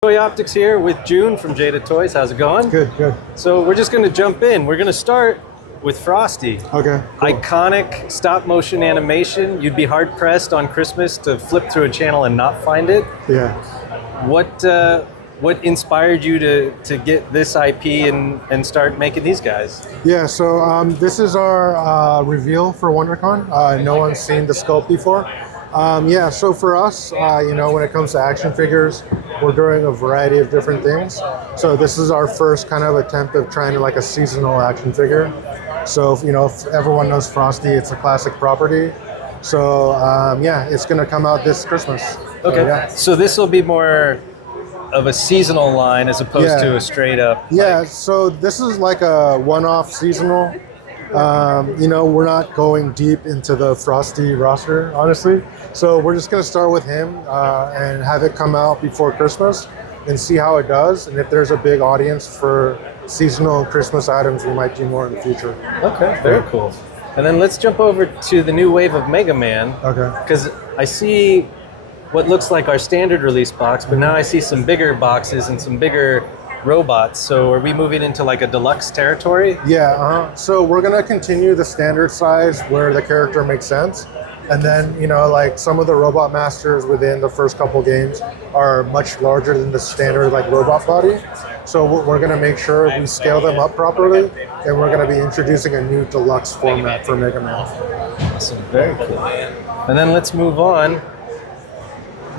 Toy Optics here with Juhn from Jada Toys. How's it going? Good, good. So we're just going to jump in. We're going to start with Frosty. Okay. Cool. Iconic stop motion animation. You'd be hard pressed on Christmas to flip through a channel and not find it. Yeah. What inspired you to get this IP and start making these guys? Yeah. So this is our reveal for WonderCon. No one's seen the sculpt before. Yeah. So for us, when it comes to action figures, we're doing a variety of different things. So this is our first kind of attempt of trying to like a seasonal action figure. So if everyone knows Frosty, it's a classic property. So yeah, it's gonna come out this Christmas. Okay. Yeah. So this will be more of a seasonal line as opposed to a straight up. Yeah. So this is like a one-off seasonal. We're not going deep into the Frosty roster, honestly. So we're just going to start with him and have it come out before Christmas and see how it does. And if there's a big audience for seasonal Christmas items, we might do more in the future. Okay, very cool. And then let's jump over to the new wave of Mega Man. Okay. Because I see what looks like our standard release box, but now I see some bigger boxes and some bigger robots. So are we moving into like a deluxe territory? Yeah, so we're gonna continue the standard size where the character makes sense. And then, like some of the robot masters within the first couple games are much larger than the standard like robot body. So we're gonna make sure we scale them up properly, and we're gonna be introducing a new deluxe format for Mega Man. Awesome, very cool. And then let's move on.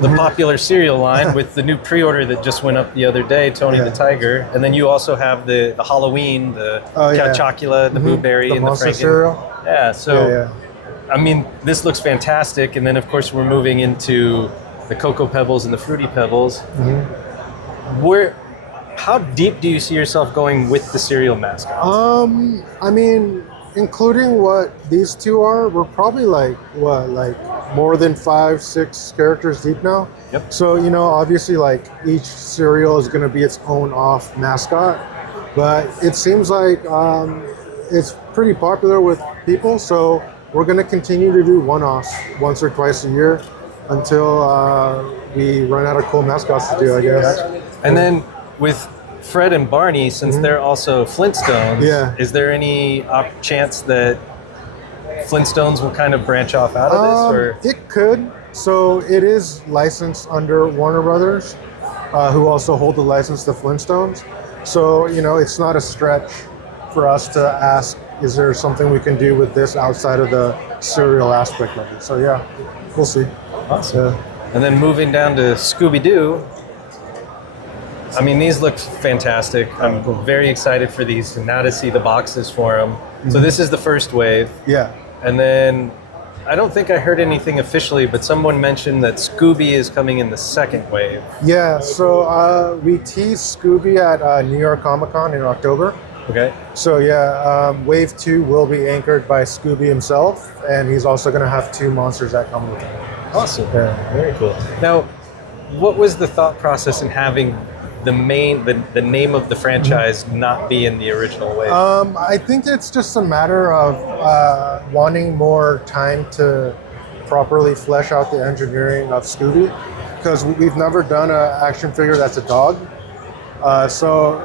The popular cereal line with the new pre-order that just went up the other day, Tony the Tiger, and then you also have the Halloween, the Count Chocula, the Blueberry, and the monster Franken. cereal. Yeah, so I mean, this looks fantastic, and then of course we're moving into the Cocoa Pebbles and the Fruity Pebbles. How deep do you see yourself going with the cereal mascots? I mean, including what these two are, we're probably like more than 5-6 characters deep now. Yep. So obviously like each cereal is going to be its own off mascot, but it seems like it's pretty popular with people. So we're going to continue to do one-offs once or twice a year until we run out of cool mascots to do, I guess. And then with Fred and Barney, since they're also Flintstones, is there any chance that Flintstones will kind of branch off out of this? Or? It could. So it is licensed under Warner Brothers, who also hold the license to Flintstones. So, it's not a stretch for us to ask, is there something we can do with this outside of the serial aspect of it? So yeah, we'll see. Awesome. And then moving down to Scooby Doo, I mean, these look fantastic. I'm very excited for these and now to see the boxes for them. So this is the first wave. Yeah. And then I don't think I heard anything officially, but someone mentioned that Scooby is coming in the second wave. Yeah, so we teased Scooby at New York Comic Con in October. Okay. So yeah, wave 2 will be anchored by Scooby himself, and he's also going to have 2 monsters that come with him. Awesome. Yeah. Very cool. Now, what was the thought process in having the name of the franchise not be in the original wave? I think it's just a matter of wanting more time to properly flesh out the engineering of Scooby, because we've never done an action figure that's a dog. So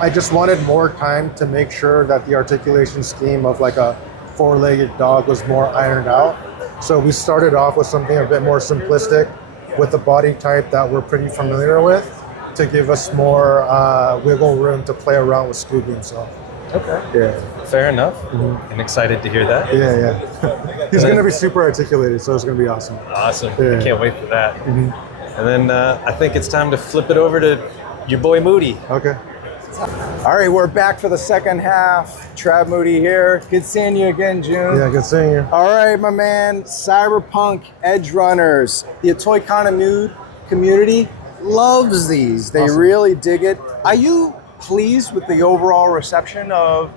I just wanted more time to make sure that the articulation scheme of like a 4-legged dog was more ironed out. So we started off with something a bit more simplistic with a body type that we're pretty familiar with, to give us more wiggle room to play around with Scooby himself. Okay. Yeah. Fair enough. I'm excited to hear that. Yeah. He's going to be super articulated, so it's going to be awesome. Awesome. Yeah. I can't wait for that. And then I think it's time to flip it over to your boy Moody. Okay. All right, we're back for the second half. Trav Moody here. Good seeing you again, Juhn. Yeah, good seeing you. All right, my man. Cyberpunk Edgerunners. The Toy community loves these. They really dig it. Are you pleased with the overall reception of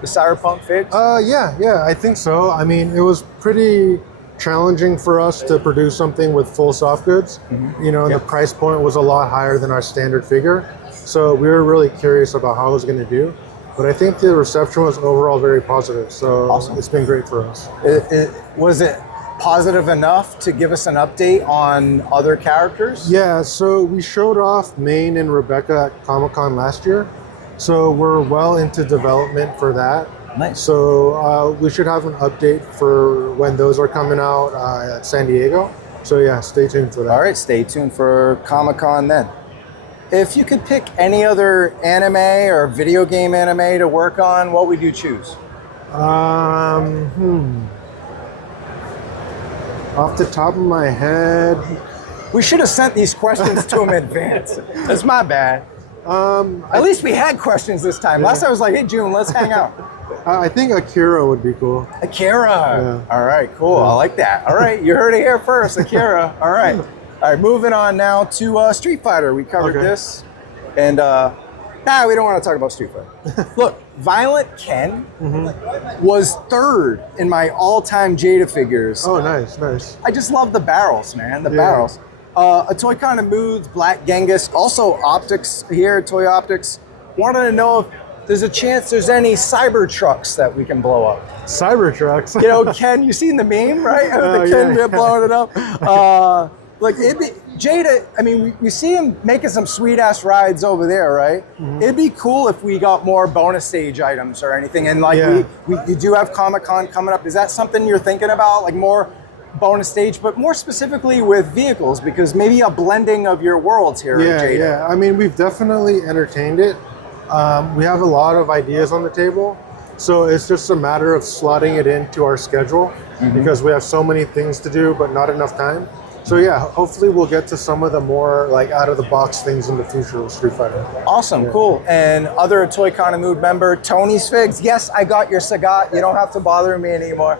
the Cyberpunk figs? Yeah, I think so. I mean, it was pretty challenging for us to produce something with full soft goods. The price point was a lot higher than our standard figure. So we were really curious about how it was going to do. But I think the reception was overall very positive. So It's been great for us. Was it positive enough to give us an update on other characters? Yeah, so we showed off Maine and Rebecca at Comic-Con last year. So we're well into development for that. Nice. So we should have an update for when those are coming out at San Diego. So yeah, stay tuned for that. All right, stay tuned for Comic-Con then. If you could pick any other anime or video game anime to work on, what would you choose? Off the top of my head, We should have sent these questions to him in advance. That's my bad. At least we had questions this time. Last time I was like, hey, Juhn, let's hang out. I think Akira would be cool. Akira. Yeah. All right, cool. I like that. All right, you heard it here first, Akira. All right. All right, moving on now to Street Fighter. We covered this. And we don't want to talk about Street Fighter. Look, Violent Ken was third in my all-time Jada figures. Oh, nice. I just love the barrels, man. The barrels. A Toy Kind of Moods, Black Genghis, also Optics here, Toy Optics. Wanted to know if there's a chance there's any Cybertrucks that we can blow up. Cybertrucks. You know, Ken, you seen the meme, right? The Ken blowing it up. Like, Jada, I mean, we see him making some sweet-ass rides over there, right? It'd be cool if we got more bonus stage items or anything. And, like, you do have Comic-Con coming up. Is that something you're thinking about? Like, more bonus stage, but more specifically with vehicles, because maybe a blending of your worlds here at Jada. Yeah, I mean, we've definitely entertained it. We have a lot of ideas on the table. So it's just a matter of slotting it into our schedule because we have so many things to do, but not enough time. So yeah, hopefully we'll get to some of the more like out of the box things in the future with Street Fighter. Awesome, cool. And other Toy Kind of Mood member, Tony's Figs. Yes, I got your Sagat. You don't have to bother me anymore.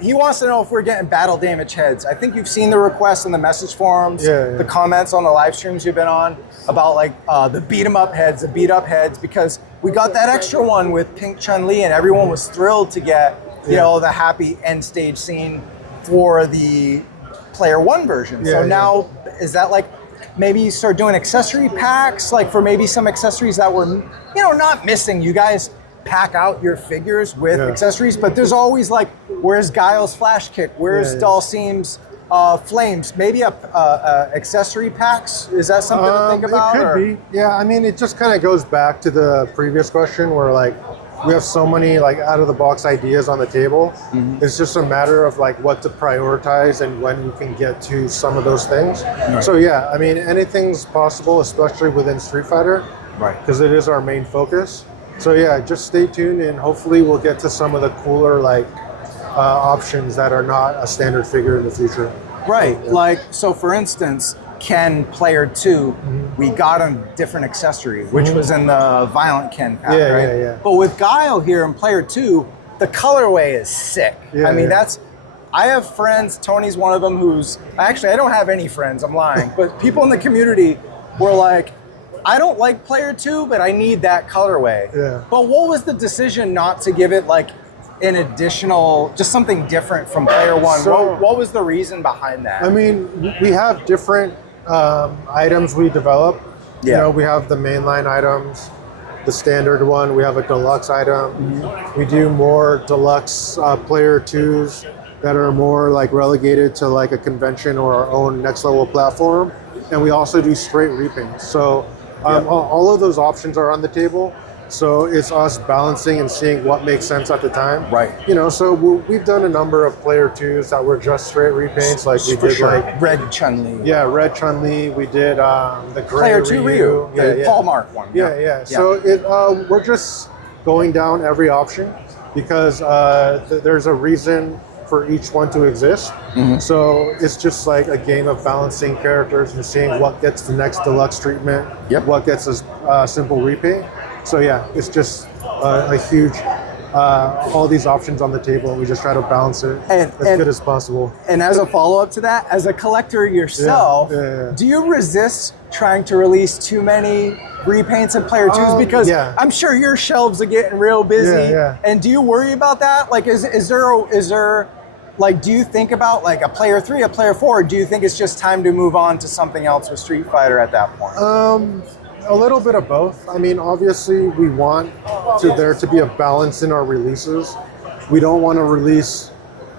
He wants to know if we're getting battle damage heads. I think you've seen the requests in the message forums, the comments on the live streams you've been on about like the beat 'em up heads, the beat up heads, because we got that extra one with Pink Chun-Li and everyone was thrilled to get, you know, the happy end stage scene for the Player 1 version. So now, is that like, maybe you start doing accessory packs, like for maybe some accessories that were, you know, not missing. You guys pack out your figures with accessories, but there's always like, where's Guile's flash kick? Where's Dalsim's flames? Maybe accessory packs? Is that something to think about? It could be. Yeah, I mean, it just kind of goes back to the previous question where like, we have so many like out of the box ideas on the table. It's just a matter of like what to prioritize and when we can get to some of those things. So yeah, I mean, anything's possible, especially within Street Fighter, because it is our main focus. So yeah, just stay tuned and hopefully we'll get to some of the cooler like options that are not a standard figure in the future. Right, like, so for instance, Ken Player 2, we got a different accessory, which was in the Violent Ken pack, right? But with Guile here in Player 2, the colorway is sick. I mean, I have friends, Tony's one of them who's, actually I don't have any friends, I'm lying, but people in the community were like, I don't like Player 2, but I need that colorway. But what was the decision not to give it like an additional, just something different from Player 1? So, what was the reason behind that? I mean, we have different items we develop. You know, we have the mainline items, the standard one, we have a deluxe item. We do more deluxe Player 2s that are more like relegated to like a convention or our own next level platform. And we also do straight repaints. So all of those options are on the table. So it's us balancing and seeing what makes sense at the time. You know, so we've done a number of Player 2s that were just straight repaints. Like we did like Red Chun-Li. Yeah, Red Chun-Li. We did the gray Player 2 Ryu, the Paul Mark one. So we're just going down every option because there's a reason for each one to exist. So it's just like a game of balancing characters and seeing what gets the next deluxe treatment, what gets a simple repaint. So yeah, it's just a huge, all these options on the table, and we just try to balance it as good as possible. And as a follow-up to that, as a collector yourself, do you resist trying to release too many repaints and Player 2s? Because I'm sure your shelves are getting real busy. And do you worry about that? Like, is there like, do you think about like a Player 3, a Player 4? Or do you think it's just time to move on to something else with Street Fighter at that point? A little bit of both. I mean, obviously, we want there to be a balance in our releases. We don't want to release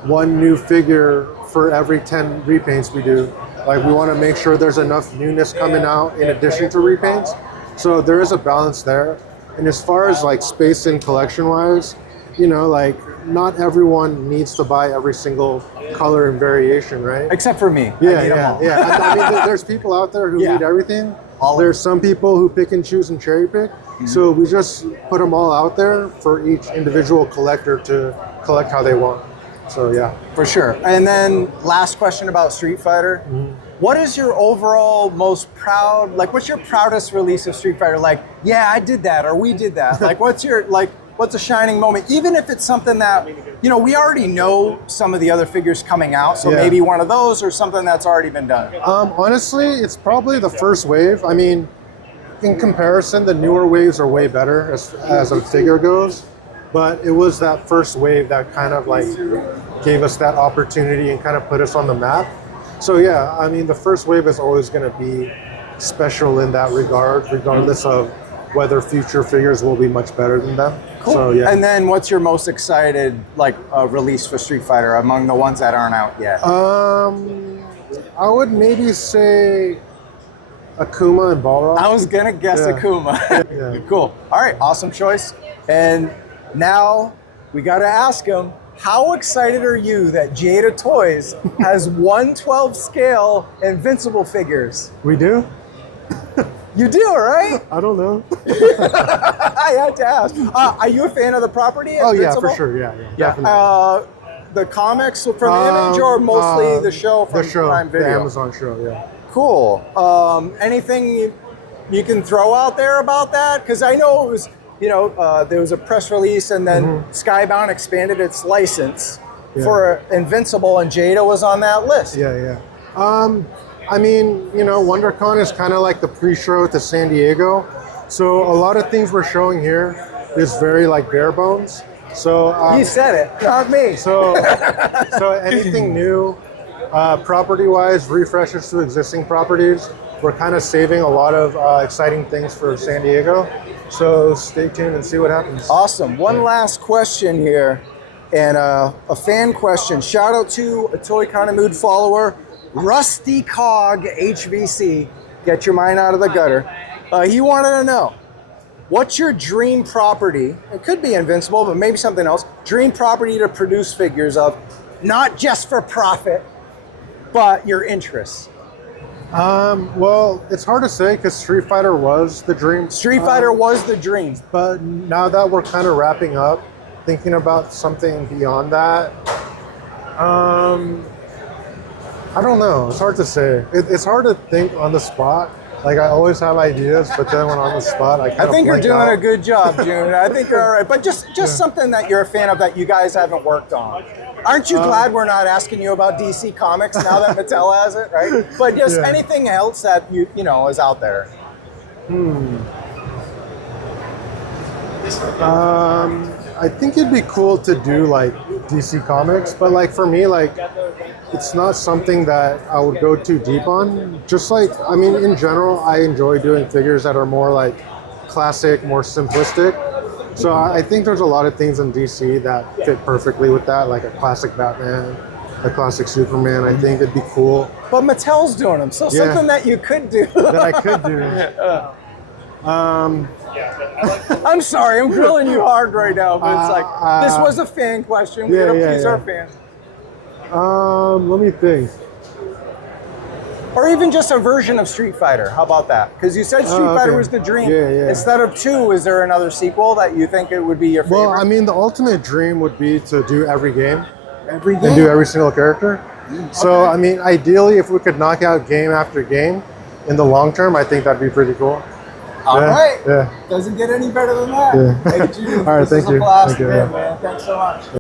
one new figure for every 10 repaints we do. Like we want to make sure there's enough newness coming out in addition to repaints. So there is a balance there. And as far as like space and collection wise, you know, like not everyone needs to buy every single color and variation, right? Except for me. Yeah. I mean, there's people out there who need everything. There's some people who pick and choose and cherry pick. So we just put them all out there for each individual collector to collect how they want. So yeah. For sure. And then last question about Street Fighter. What is your overall most proud, like what's your proudest release of Street Fighter? Like, yeah, I did that, or we did that. Like what's a shining moment? Even if it's something that, you know, we already know some of the other figures coming out. So maybe one of those or something that's already been done. Honestly, it's probably the first wave. I mean, in comparison, the newer waves are way better as a figure goes. But it was that first wave that kind of like gave us that opportunity and kind of put us on the map. So yeah, I mean, the first wave is always going to be special in that regard, regardless of whether future figures will be much better than them. Cool. So yeah. And then what's your most excited like release for Street Fighter among the ones that aren't out yet? I would maybe say Akuma and Balrog. I was going to guess Akuma. Yeah. Cool. All right, awesome choice. And now we got to ask him, how excited are you that Jada Toys has 1/12 scale Invincible figures? We do? You do, right? I don't know. I had to ask. Are you a fan of the property? Oh yeah, Invincible? for sure. Yeah, definitely. The comics from the image, or mostly the show from Prime Video? The Amazon show. Yeah. Cool. Anything you can throw out there about that? Because I know it was, you know, there was a press release, and then Skybound expanded its license for Invincible, and Jada was on that list. Yeah. I mean, you know, WonderCon is kind of like the pre-show to San Diego. So a lot of things we're showing here is very like bare bones. So you said it, not me. So anything new, property-wise, refreshes to existing properties. We're kind of saving a lot of exciting things for San Diego. So stay tuned and see what happens. Awesome. One last question here, and a fan question. Shout out to a Toy Kind of Mood follower, Rusty Cog HVC. Get your mind out of the gutter. He wanted to know, what's your dream property? It could be Invincible, but maybe something else. Dream property to produce figures of, not just for profit, but your interests. Well, it's hard to say because Street Fighter was the dream. Street Fighter was the dream. But now that we're kind of wrapping up, thinking about something beyond that, I don't know. It's hard to say. It's hard to think on the spot. Like I always have ideas, but then when I'm on the spot, I think you're doing out. a good job, Juhn. I think you're all right. But just something that you're a fan of that you guys haven't worked on. Aren't you glad we're not asking you about DC Comics now that Mattel has it, right? But just anything else that you know is out there. I think it'd be cool to do like DC Comics, but like for me, like it's not something that I would go too deep on. Just like, I mean, in general, I enjoy doing figures that are more like classic, more simplistic. So I think there's a lot of things in DC that fit perfectly with that, like a classic Batman, a classic Superman. I think it'd be cool. But Mattel's doing them, so something that you could do. That I could do. I'm sorry, I'm grilling you hard right now, but it's like, this was a fan question. We gotta please our fans. Let me think. Or even just a version of Street Fighter. How about that? Because you said Street Fighter was the dream. Yeah. Instead of 2, is there another sequel that you think it would be your favorite? Well, I mean, the ultimate dream would be to do every game. And do every single character. So, I mean, ideally, if we could knock out game after game in the long term, I think that'd be pretty cool. All right. Yeah. Doesn't get any better than that. Yeah. Hey, Juhn, all right, thank you. Blast. Thank you. Man. Thanks so much.